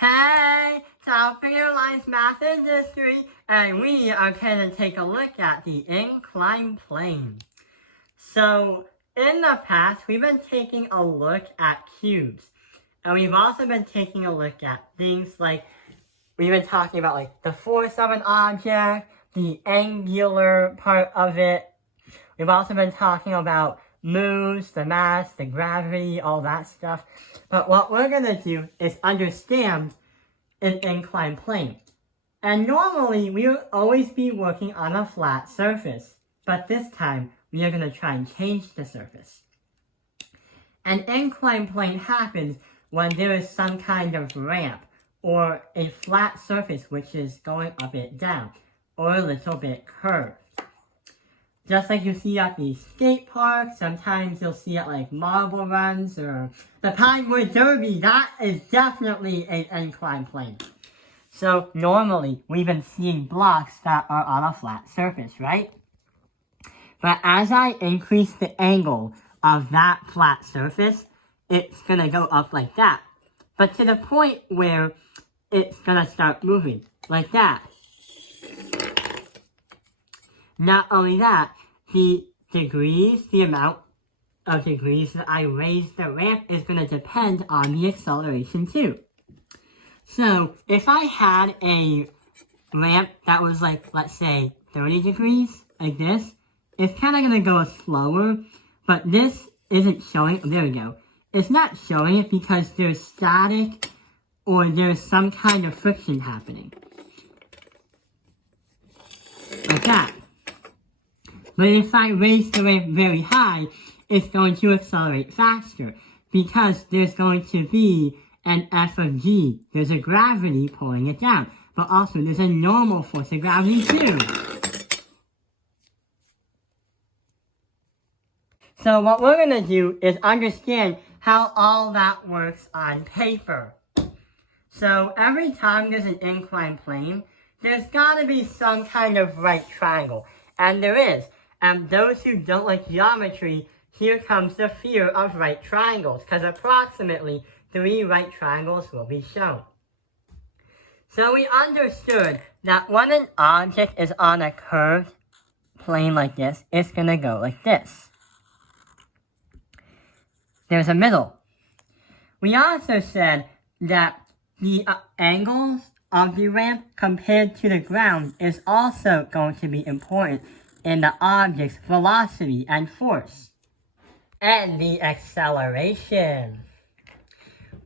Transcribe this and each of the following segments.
Hey, it's Alpha Lines Math Industry, and we are going to take a look at the inclined plane. So, in the past, we've been taking a look at cubes, and we've also been taking a look at things like, we've been talking about like the force of an object, the angular part of it. We've also been talking about moves, the mass, the gravity, all that stuff. But what we're going to do is understand an inclined plane. And normally, we would always be working on a flat surface. But this time, we are going to try and change the surface. An inclined plane happens when there is some kind of ramp, or a flat surface which is going a bit down, or a little bit curved. Just like you see at the skate park, sometimes you'll see at like marble runs or the Pinewood Derby. That is definitely an inclined plane. So normally, we've been seeing blocks that are on a flat surface, right? But as I increase the angle of that flat surface, it's going to go up like that. But to the point where it's going to start moving like that. Not only that, the amount of degrees that I raise the ramp is going to depend on the acceleration too. So, if I had a ramp that was like, let's say, 30 degrees, like this, it's kind of going to go slower, but this isn't showing, there we go. It's not showing it because there's static or there's some kind of friction happening. Like that. But if I raise the ramp very high, it's going to accelerate faster because there's going to be an F of G. There's a gravity pulling it down, but also there's a normal force of gravity too. So what we're going to do is understand how all that works on paper. So every time there's an inclined plane, there's got to be some kind of right triangle. And there is. And those who don't like geometry, here comes the fear of right triangles, because approximately 3 right triangles will be shown. So we understood that when an object is on a curved plane like this, it's going to go like this. There's a middle. We also said that the angles of the ramp compared to the ground is also going to be important in the object's velocity and force. And the acceleration.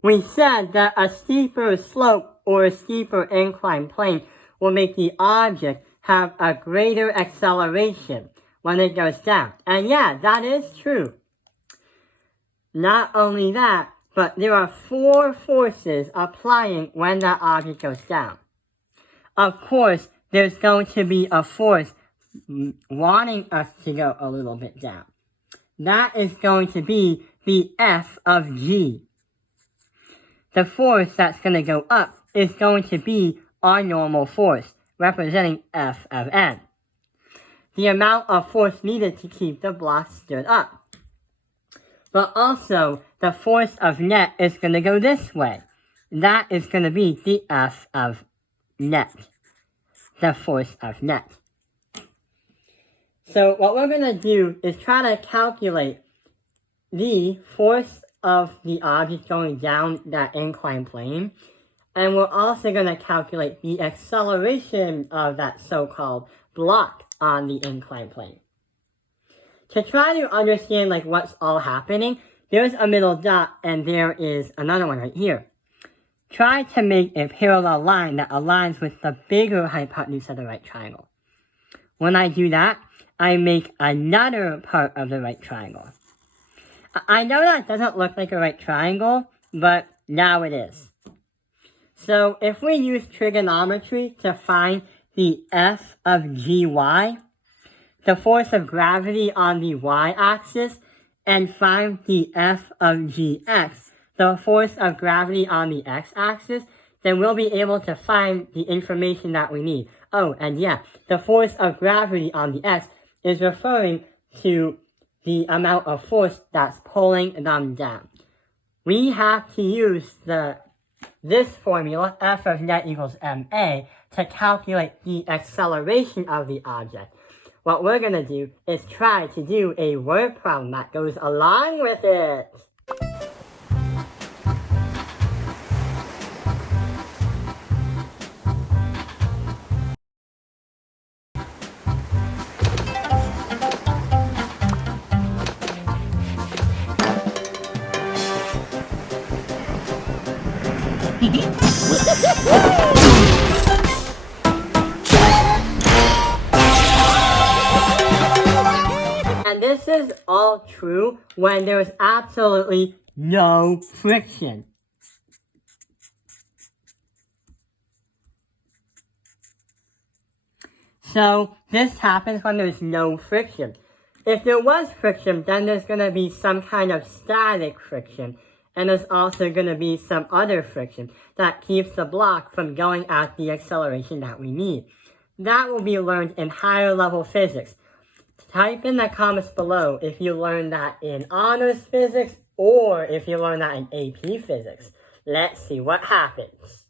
We said that a steeper slope or a steeper inclined plane will make the object have a greater acceleration when it goes down. And yeah, that is true. Not only that, but there are 4 forces applying when that object goes down. Of course, there's going to be a force wanting us to go a little bit down. That is going to be the F of G. The force that's going to go up is going to be our normal force, representing F of N. The amount of force needed to keep the block stood up. But also, the force of net is going to go this way. That is going to be the F of net. The force of net. So what we're going to do is try to calculate the force of the object going down that inclined plane. And we're also going to calculate the acceleration of that so-called block on the inclined plane. To try to understand like what's all happening, there's a middle dot and there is another one right here. Try to make a parallel line that aligns with the bigger hypotenuse of the right triangle. When I do that, I make another part of the right triangle. I know that doesn't look like a right triangle, but now it is. So if we use trigonometry to find the F of Gy, the force of gravity on the y-axis, and find the F of Gx, the force of gravity on the x-axis, then we'll be able to find the information that we need. Oh, and yeah, the force of gravity on the x is referring to the amount of force that's pulling them down. We have to use the this formula, F of net equals ma, to calculate the acceleration of the object. What we're going to do is try to do a word problem that goes along with it. And this is all true when there is absolutely no friction. So this happens when there's no friction. If there was friction, then there's going to be some kind of static friction. And there's also going to be some other friction that keeps the block from going at the acceleration that we need. That will be learned in higher level physics. Type in the comments below if you learned that in honors physics or if you learned that in AP physics. Let's see what happens.